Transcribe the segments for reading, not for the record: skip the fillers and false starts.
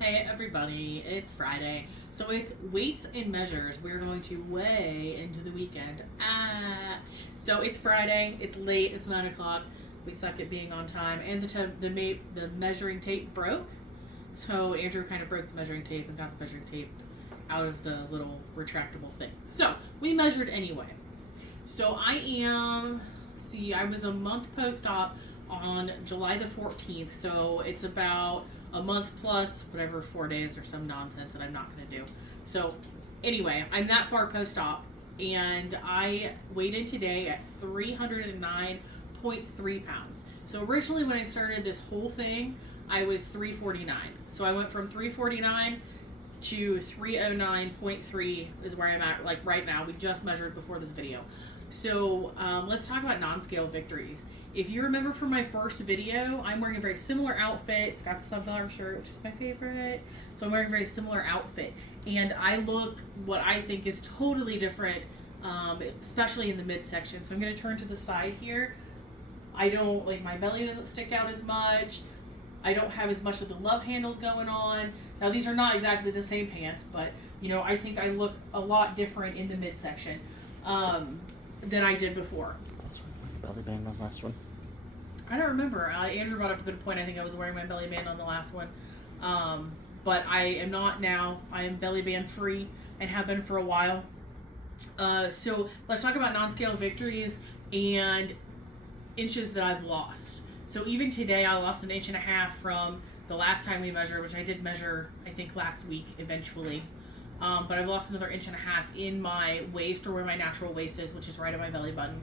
Hey everybody, it's Friday. So it's weights and measures. We're going to weigh into the weekend. So it's Friday, it's late, it's 9 o'clock. We suck at being on time. And the measuring tape broke. So Andrew kind of broke the measuring tape and got the measuring tape out of the little retractable thing. So we measured anyway. So I was a month post-op on July the 14th. So it's about a month plus whatever 4 days or some nonsense that I'm not going to do. So anyway, I'm that far post-op, and I weighed in today at 309.3 pounds. So originally when I started this whole thing, I was 349. So I went from 349 to 309.3 is where I'm at, like right now. We just measured before this video. So let's talk about non-scale victories. If you remember from my first video, I'm wearing a very similar outfit. It's got the sunflower shirt, which is my favorite. So I'm wearing a very similar outfit. And I look what I think is totally different, especially in the midsection. So I'm going to turn to the side here. My belly doesn't stick out as much. I don't have as much of the love handles going on. Now, these are not exactly the same pants, but, I think I look a lot different in the midsection than I did before. Belly band on the last one? I don't remember. Andrew brought up a good point. I think I was wearing my belly band on the last one. But I am not now. I am belly band free and have been for a while. So let's talk about non-scale victories and inches that I've lost. So even today, I lost 1.5 inches from the last time we measured, which I did measure, I think, last week eventually. But I've lost another 1.5 inches in my waist, or where my natural waist is, which is right at my belly button.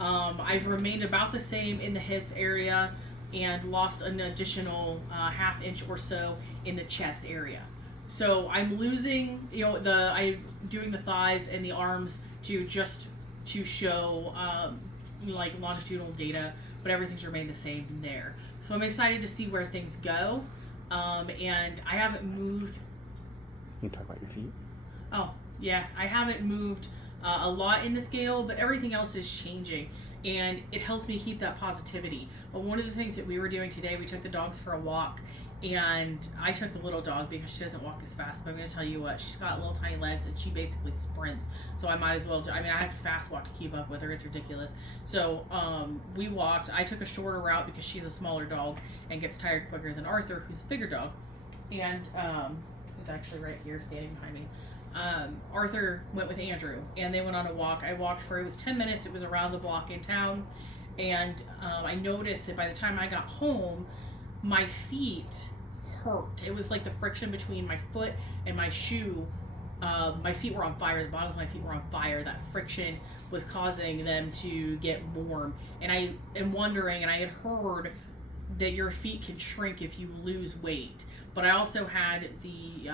I've remained about the same in the hips area and lost an additional 1/2 inch or so in the chest area. So I'm losing, I'm doing the thighs and the arms to show longitudinal data, but everything's remained the same there. So I'm excited to see where things go. And I haven't moved. You can talk about your feet. Oh, yeah. I haven't moved a lot in the scale, but everything else is changing, and it helps me keep that positivity. But one of the things that we were doing today, we took the dogs for a walk, and I took the little dog because she doesn't walk as fast, but I'm going to tell you what, she's got little tiny legs and she basically sprints, so I might as well I have to fast walk to keep up with her. It's ridiculous. So we walked. I took a shorter route because she's a smaller dog and gets tired quicker than Arthur, who's a bigger dog, and who's actually right here standing behind me. Arthur went with Andrew, and they went on a walk. I walked it was 10 minutes. It was around the block in town, and I noticed that by the time I got home, my feet hurt. It was like the friction between my foot and my shoe. My feet were on fire. The bottoms of my feet were on fire. That friction was causing them to get warm. And I am wondering, and I had heard that your feet can shrink if you lose weight. But I also had the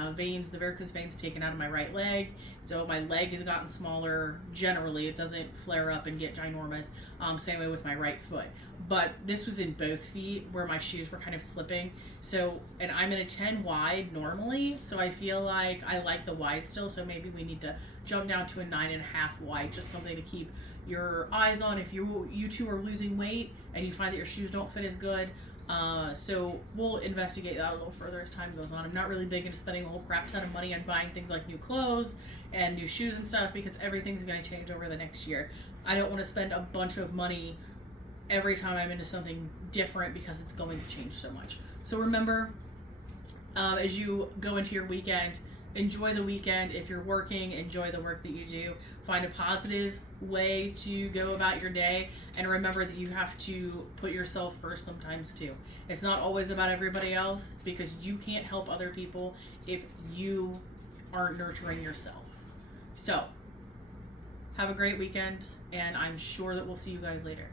varicose veins taken out of my right leg. So my leg has gotten smaller generally. It doesn't flare up and get ginormous. Same way with my right foot. But this was in both feet where my shoes were kind of slipping. So, and I'm in a 10 wide normally. So I feel like I like the wide still. So maybe we need to jump down to a 9.5 wide. Just something to keep your eyes on if you two are losing weight and you find that your shoes don't fit as good. So we'll investigate that a little further as time goes on. I'm not really big into spending a whole crap ton of money on buying things like new clothes and new shoes and stuff, because everything's going to change over the next year. I don't want to spend a bunch of money every time I'm into something different because it's going to change so much. So remember, as you go into your weekend, enjoy the weekend. If you're working, enjoy the work that you do. Find a positive way to go about your day, and remember that you have to put yourself first sometimes too. It's not always about everybody else, because you can't help other people if you aren't nurturing yourself. So have a great weekend, and I'm sure that we'll see you guys later.